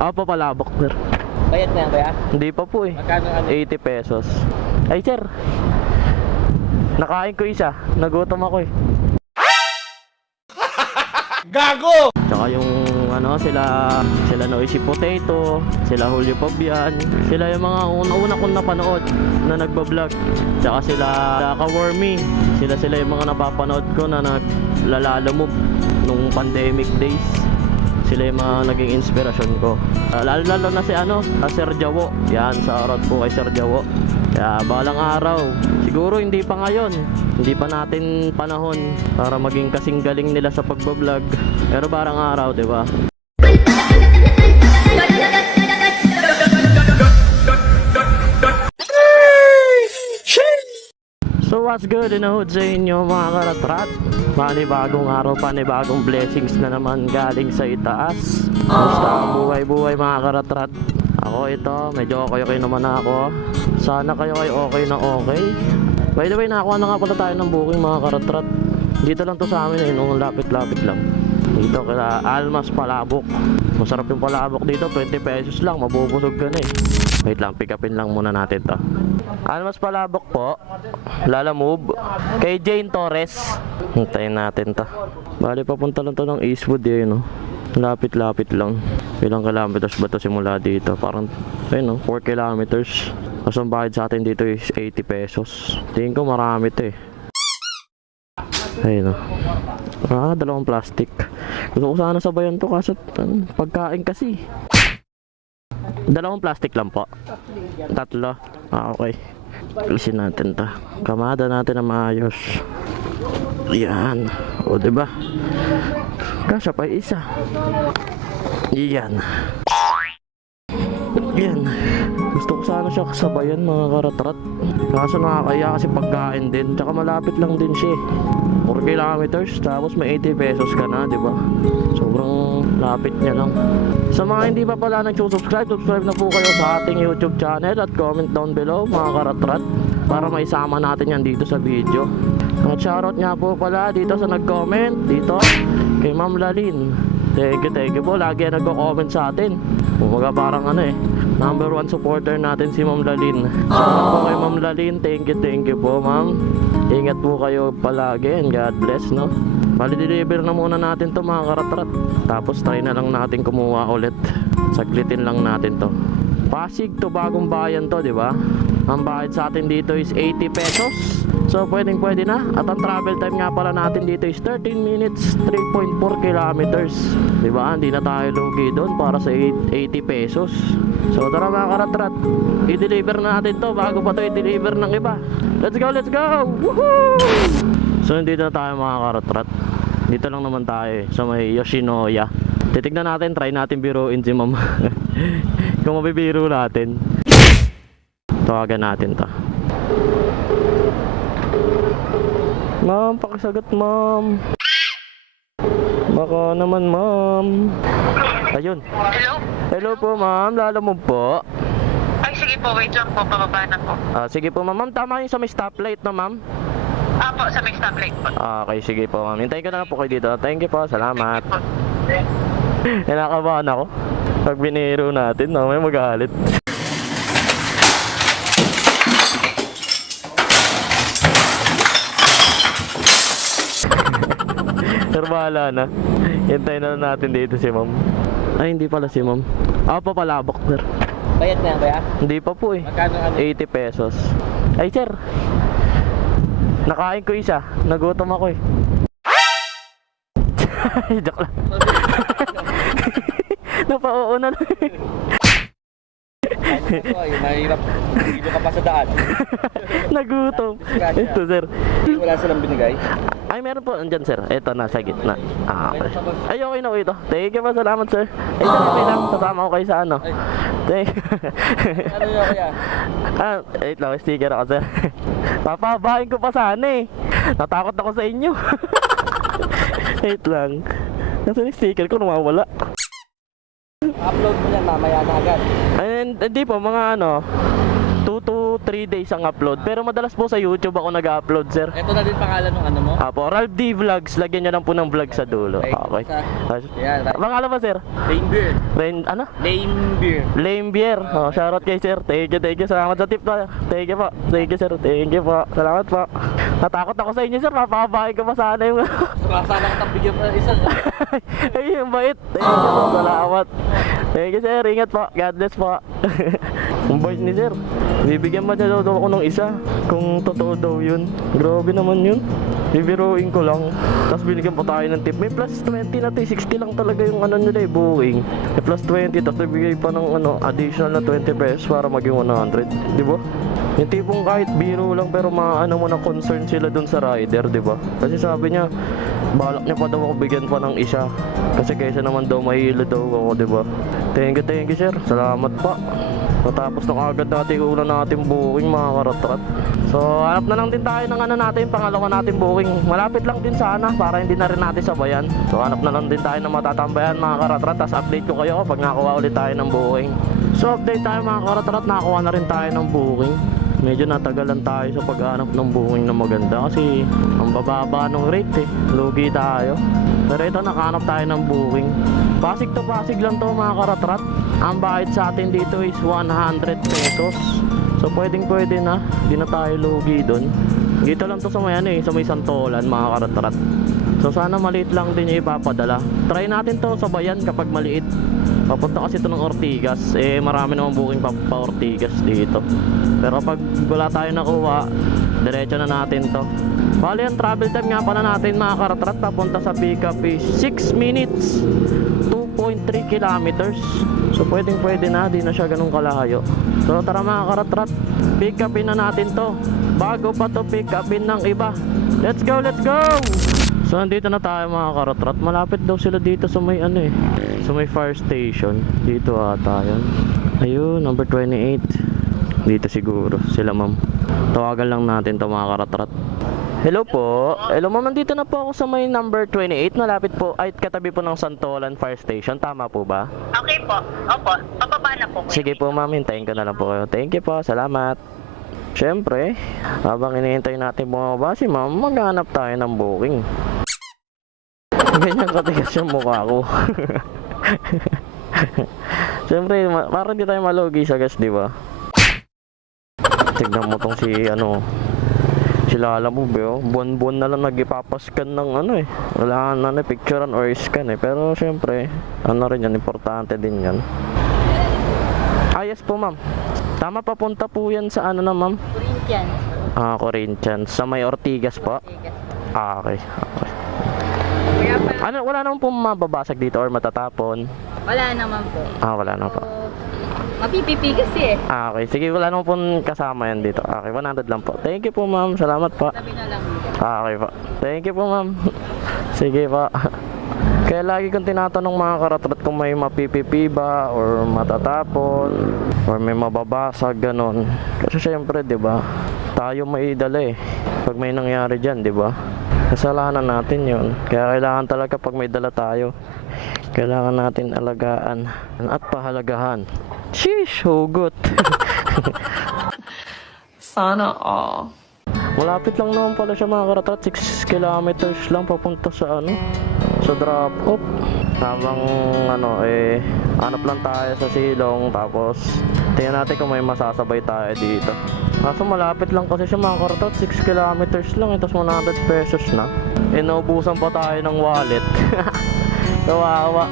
Opo, palabok sir. Bayad na yan kaya? Hindi pa po eh. Magkano 80 pesos. Ay sir, nakain ko isa. Nagutom ako eh. Gago! Tsaka yung ano, sila Noisy Potato, sila Julio Fabian, sila yung mga una kong napanood na nagbablog. Tsaka sila Ka-Wormy, sila yung mga napapanood ko na naglalalamove nung pandemic days. Sila yung mga naging inspirasyon ko. Lalo na si Sir Jawo. Yan, sa arat po kay Sir Jawo. Kaya balang araw, siguro hindi pa ngayon, hindi pa natin panahon para maging kasing galing nila sa pagbablog. Pero barang araw, di ba? So what's good in the hood sa inyo mga karatrat? Panibagong araw, panibagong blessings na naman galing sa itaas. Basta buhay-buhay mga karatrat. Ako ito, medyo okay naman ako. Sana kayo okay na okay. By the way, nakakuha na nga pala tayo ng booking mga karatrat. Dito lang to sa amin nung lapit-lapit lang. Dito kaya Almas Palabok. Masarap yung palabok dito, 20 pesos lang, mabubusog ka na eh. Wait lang, pick upin lang muna natin to. Almas Palabok po, Lalamove, kay Jane Torres. Hintayin natin to. Bali papunta lang to ng Eastwood eh, no? Lapit-lapit lang. Ilang kilometers ba to simula dito? Parang, ayun no, 4 kilometers. Tapos ang bayad sa atin dito is 80 pesos. Tingin ko marami to eh. Ayun no. Dalawang plastic. Gusto ko sana sabayan to kaso pagkain kasi. Dalawang plastic lang po. Tatlo. Okay. Alisin natin to. Kamada natin na maayos. Yan. O diba? Kasya pa isa. Yan. Yan. Gusto ko sana siya kasabayan mga karatrat. Kaso nakakaya kasi pagkain din. Tsaka malapit lang din siya 4 kilometers. Tapos may 80 pesos ka na, diba? Sobrang lapit niya lang. Sa mga hindi pa pala nagsusubscribe, subscribe na po kayo sa ating YouTube channel. At comment down below mga karatrat para maisama natin yan dito sa video. At shoutout nga po pala dito sa nag-comment dito kay Ma'am Lalin. Thank you po. Lagi yan nagko-comment sa atin. Umaga parang number 1 supporter natin si Ma'am Lalin. Shoutout po kay Ma'am Lalin. Thank you po ma'am. Ingat po kayo palagi and God bless, no? Mali-deliver na muna natin to mga karatrat. Tapos try na lang natin kumuha ulit. Saglitin lang natin to. Pasig to Bagong Bayan to, di ba? Ang bayad sa atin dito is 80 pesos. So pwede na. At ang travel time nga pala natin dito is 13 minutes, 3.4 kilometers. Di ba? Hindi na tayo lugi doon para sa 80 pesos. So tara mga karatrat, i-deliver natin to bago pa to i-deliver ng iba. Let's go! Woohoo! So dito na tayo mga karatrat. Dito lang naman tayo sa may Yoshinoya. Titignan natin, try natin biruin si ma'am. Kung mabibiro natin. Tawagan natin to. Ma'am, pakisagot ma'am. Baka naman ma'am. Ayun. Hello? Hello po ma'am, Lalamove po. Ay, sige po, wait lang po, pababa na po. Sige po ma'am, tama yung sa may stoplight na ma'am. Po, sa may stoplight po. Okay, sige po ma'am. Hintayin ko na lang po kayo dito. Thank you po, salamat. Po. Kinakabahan ako. Pag biniro natin, no, may magalit. Sir, bahala na. Hintayin na natin dito si ma'am. Ay, hindi pala si ma'am. Opo, palabok sir. Bayad na yan kaya? Hindi pa po eh. Magkano 80 pesos. Ay sir, nakain ko isa. Nagutom ako eh. Joke lang. Napauuna na. Mahirap. Dito ka pa sa daan. Nagutom. Ito sir. Wala silang binigay. Ay meron po, andyan sir. Ito nasa gitna. Okay. Ay okay na po ito. Thank you po, salamat sir. Ay sir, okay lang. Kasama ko kayo sa ano. Thank you. Ano nyo kaya? Wait lang, sticker ako sir. Papabahin ko pa sana eh. Natakot ako sa inyo. Wait lang. Nasaan yung sticker ko, nawawala. Upload mo yan mamaya na agad. Ay, hindi po, mga 2 to to 3 days ang upload. Pero madalas po sa YouTube ako nag-upload, sir. Ito na din pangalan ng ano mo? Apo, Ralph D Vlogs. Lagyan nyo lang po ng vlog sa dulo. Okay. Yan, Pangalan ba, sir? Lame beer. Ano? Lame beer. Lame Beer. Oh, shoutout kay sir. Thank you. Salamat sa tip pa. Thank you po. Thank you, sir. Thank you po. Salamat po. Natakot ako sa inyo, sir. Papabahay ko pa sana yung... Sana kitang bigyan pa isa. Ay, yung bait. Thank you po. Salamat. Thank you, sir. Ingat po. God bless po. Ang bait ni sir. Bibigyan ba niya daw ako ng isa? Kung totoo daw yun. Grabe naman yun. Bibiruin ko lang. Tapos binigyan pa tayo ng tip. May plus 20 na to. 60 lang talaga yung ano nila eh, booking. May plus 20. Tapos nabigay pa ng additional na 20 pesos para maging 100. Di ba? Yung tipong kahit biro lang pero maano mo na concern sila dun sa rider, di ba? Kasi sabi niya, balak niya pa daw ako bigyan pa ng isa. Kasi kaysa naman daw mahilo daw ako, di ba? Thank you, sir. Salamat pa. Natapos na kagad natin una natin booking, mga karatrat. So, hanap na lang din tayo ng natin, pangalawa natin booking. Malapit lang din sana para hindi na rin natin sabayan. So, hanap na lang din tayo ng matatambayan, mga karatrat. Tapos update ko kayo pag nakuha ulit tayo ng booking. So, update tayo, mga karatrat. Nakakuha na rin tayo ng booking. Medyo natagalan tayo sa paghanap ng booking na maganda kasi ang bababa ng rate eh. Lugi tayo. Pero ito, nakahanap tayo ng booking. Pasig to pasig lang to, mga karatrat. Ang bayad sa atin dito is 100 pesos. So pwedeng pwede na. Di na tayo lugi doon. Dito lang to sa may sa may Santolan, mga karatrat. So sana maliit lang din yung ipapadala. Try natin to sa bayan kapag maliit. Papunta kasi ito ng Ortigas. Eh marami namang booking pa Ortigas dito. Pero pag wala tayo nakuha, diretso na natin to. Bali ang travel time nga pala natin, mga karatrat, papunta sa pickup is 6 minutes 2.3 kilometers. So pwedeng pwede na, di na siya ganun kalayo. So tara, mga karatrat, pick upin na natin to bago pa to pick upin ng iba. Let's go! So andito na tayo, mga karatrat. Malapit daw sila dito sa may sa may fire station. Dito ata yun. Ayun, number 28. Dito siguro sila, ma'am. Tawagan lang natin to, mga karatrat. Hello po. Hello, ma'am. Nandito na po ako sa may number 28. Malapit po, ay katabi po ng Santolan Fire Station. Tama po ba? Okay po. Opo. Pababa na po. Sige po, ma'am. Hintayin ko na lang po kayo. Thank you po. Salamat. Siyempre, habang hinihintay natin bumaba si ma'am, maghanap tayo ng booking. Ganyan katigas yung mukha ko. Siyempre, parang di tayo malugi sa gas, di ba? Tignan mo tong sila alam mo ba, buwan-buwan na lang nag-ipapascan ng wala na picturean or scan pero syempre, rin yan, importante din yan. Yes po, ma'am. Tama, papunta po yan sa na, ma'am? Corinthians. Corinthians. Sa may Ortigas po? Okay. Kaya pa, Wala naman po mababasag dito or matatapon? wala naman po. Wala naman po. Mapipipi kasi eh. Okay. Sige, wala naman po kasama yan dito. Okay, 100 lang po. Thank you po, ma'am. Salamat po. Sabi na lang. Okay po. Thank you po, ma'am. Sige po. Kaya lagi kong tinatanong, mga karatrat, kung may mapipipi ba or matatapon or may mababasag, ganon. Kasi syempre, di ba, tayo may dala eh. Pag may nangyari dyan, di ba, kasalanan natin yun. Kaya kailangan talaga pag may dala tayo, kailangan natin alagaan at pahalagahan. Sheesh, hugot. Sana all. Malapit lang naman pala siya, mga karatrat. 6 kilometers lang papunta sa sa drop off. Habang hanap lang tayo sa silong, tapos tingnan natin kung may masasabay tayo dito. Kaso malapit lang kasi siya, mga karatrat. 6 kilometers lang, tapos 100 pesos na. Inuubusan pa tayo ng wallet. Kawawa.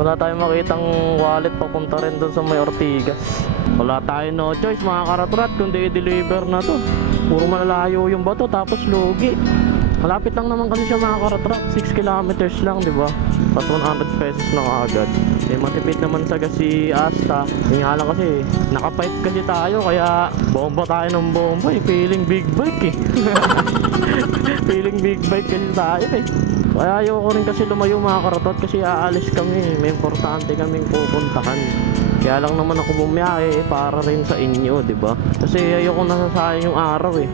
Wala tayong makitang wallet papunta rin doon sa may Ortigas. Wala tayo no choice, mga karatrat, kundi i-deliver na to. Puro malalayo yung bato, tapos lugi. Malapit lang naman kasi siya, mga karatrat. 6 kilometers lang, di ba? Tapos 100 pesos na kaagad. Matipid naman sa si Asta. Yung nga lang kasi, nakapipe kasi tayo, kaya bomba tayo ng bomba. Feeling big bike eh. Feeling big bike kasi tayo eh. Kaya ayoko rin kasi lumayo, mga karatrat, kasi aalis kami. May importante kaming pupuntahan. Kaya lang naman ako bumiyahe para rin sa inyo, di ba? Kasi ayoko nasasayang yung araw eh.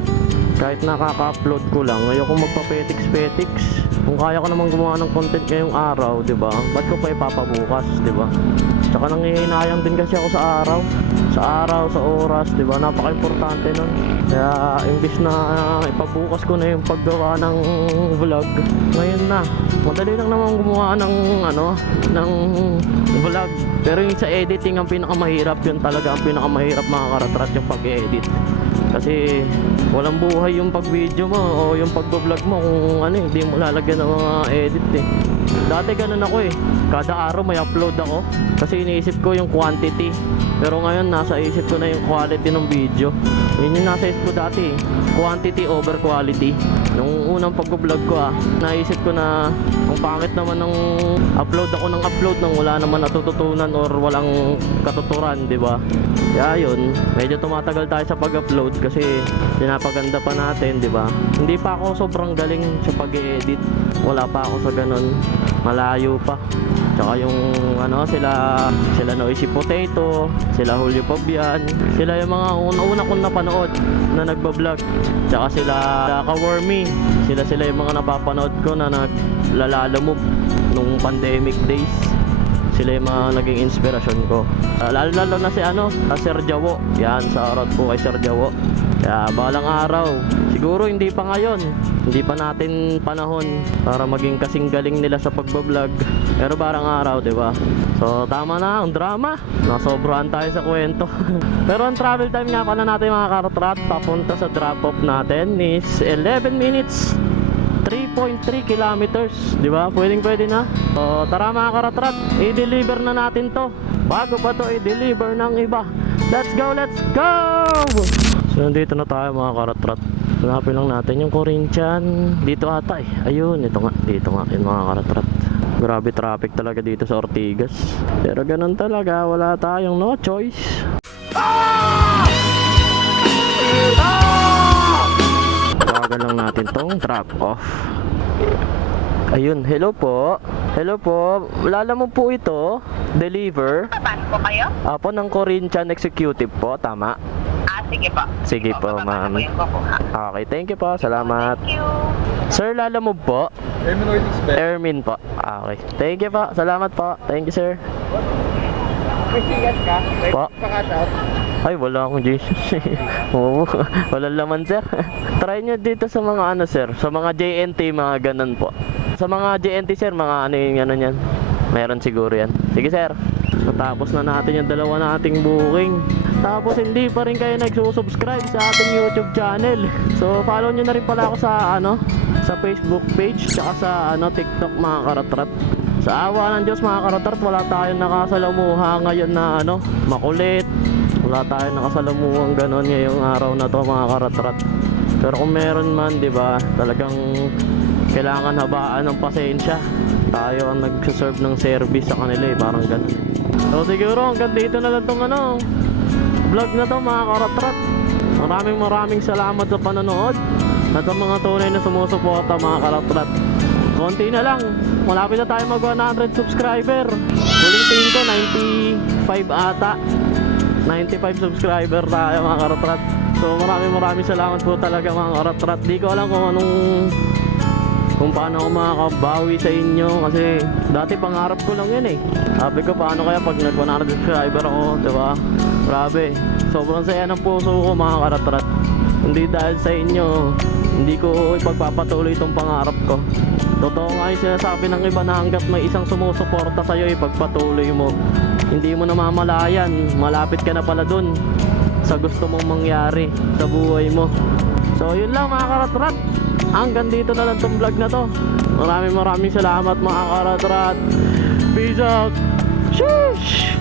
Kahit nakaka-upload ko lang, ayoko magpa-petiks. Kung kaya ko naman gumawa ng content ngayong araw, di ba? Ba't ko pa ipapabukas, di ba? Tsaka nangihinayang din kasi ako sa araw. Sa oras, di ba? Napaka-importante nun. Kaya imbis na ipabukas ko na yung paggawa ng vlog, ngayon na. Madali lang naman gumawa ng ng vlog. Pero yung sa editing ang pinakamahirap, yun talaga ang pinakamahirap mga karatrat, yung pag-edit. Kasi walang buhay yung pag-video mo o yung pag-vlog mo kung hindi mo lalagyan ng mga edit eh. Dati ganun ako eh. Kada araw may upload ako kasi iniisip ko yung quantity. Pero ngayon nasa isip ko na yung quality ng video. Yun yung nasa isip ko dati eh. Quantity over quality. Nung unang pag-vlog ko naisip ko na ang pangit naman ng upload ako ng upload nang wala naman natututunan or walang katuturan, di ba? Kaya yun, medyo tumatagal tayo sa pag-upload kasi pinapaganda pa natin, di ba? Hindi pa ako sobrang galing sa pag-edit. Wala pa ako sa ganun. Malayo pa. Tsaka yung sila Noisy Potato, sila Julio Fabian, sila yung mga una kong napanood na nagbablog. Tsaka sila Kawormy, sila yung mga napapanood ko na naglalamove nung pandemic days. Sila yung mga naging inspirasyon ko. Lalo na si Sir Jawo. Yan, sa arat po kay Sir Jawo. Kaya balang araw, siguro hindi pa ngayon, hindi pa natin panahon para maging kasing galing nila sa pagbablog. Pero barang araw, di ba? So tama na ang drama. Nasobrahan tayo sa kwento. Pero ang travel time nga pala natin mga karatrat, papunta sa drop-off natin is 11 minutes 3.3 kilometers, di ba? Pwede na. So tara mga karatrat, i-deliver na natin to. Bago pa to i-deliver ng iba. Let's go! So nandito na tayo mga karatrat. Hanapin lang natin yung Corinthian. Dito ata eh. Ayun, dito nga yung mga karatrat. Grabe traffic talaga dito sa Ortigas. Pero ganun talaga, wala tayong no choice. Tawagan lang natin tong drop off. Ayun, hello po. Lala mo po ito, deliver. Paano po kayo? Apo ng Corinthian Executive po, tama? Sige po. Sige po, ma'am. Papapanood ko yung kukuha. Okay, thank you po. Salamat. Thank you. Sir, lala mo po? Ermin po. Okay. Thank you po. Salamat po. Thank you, sir. May sigas ka? May Po. pa-cut-out? Ay, wala akong Jesus. Oo, walang laman, sir. Try nyo dito sa mga sir. Sa mga JNT, mga ganun po. Sa mga JNT, sir, mga yung yan. Meron siguro yan. Sige, sir. Natapos na natin yung dalawa nating booking. Tapos hindi pa rin kayo nagsusubscribe sa ating YouTube channel. So follow nyo na rin pala ako sa sa Facebook page tsaka sa TikTok mga karatrat. Sa awa ng Diyos mga karatrat, wala tayong nakasalamuha ngayon na makulit. Wala tayong nakasalamuhang ganon ngayong araw na to mga karatrat. Pero kung meron man, di ba, talagang kailangan habaan ng pasensya. Tayo ang nagsaserve ng service sa kanila parang ganon. So siguro hanggang dito na lang tong vlog na to mga karatrat. Maraming salamat sa panonood at sa mga tunay na sumusuporta mga karatrat. Konti na lang, malapit na tayo mag 100 subscriber. Huling tingin ko 95 ata. 95 subscriber tayo mga karatrat. So maraming salamat po talaga mga karatrat. Di ko alam kung paano ako makakabawi sa inyo kasi dati pangarap ko lang yun eh. Sabi ko paano kaya pag nag 100 subscriber ako, diba? Grabe, sobrang saya ng puso ko mga karatrat. Hindi dahil sa inyo, hindi ko ipagpapatuloy itong pangarap ko. Totoo nga yung sinasabi ng iba na hanggat may isang sumusuporta sa'yo, ipagpatuloy mo. Hindi mo namamalayan, malapit ka na pala dun sa gusto mong mangyari sa buhay mo. So yun lang mga karatrat. Hanggang dito na lang tong vlog na to. Maraming salamat mga karatrat. Peace out. Sheesh.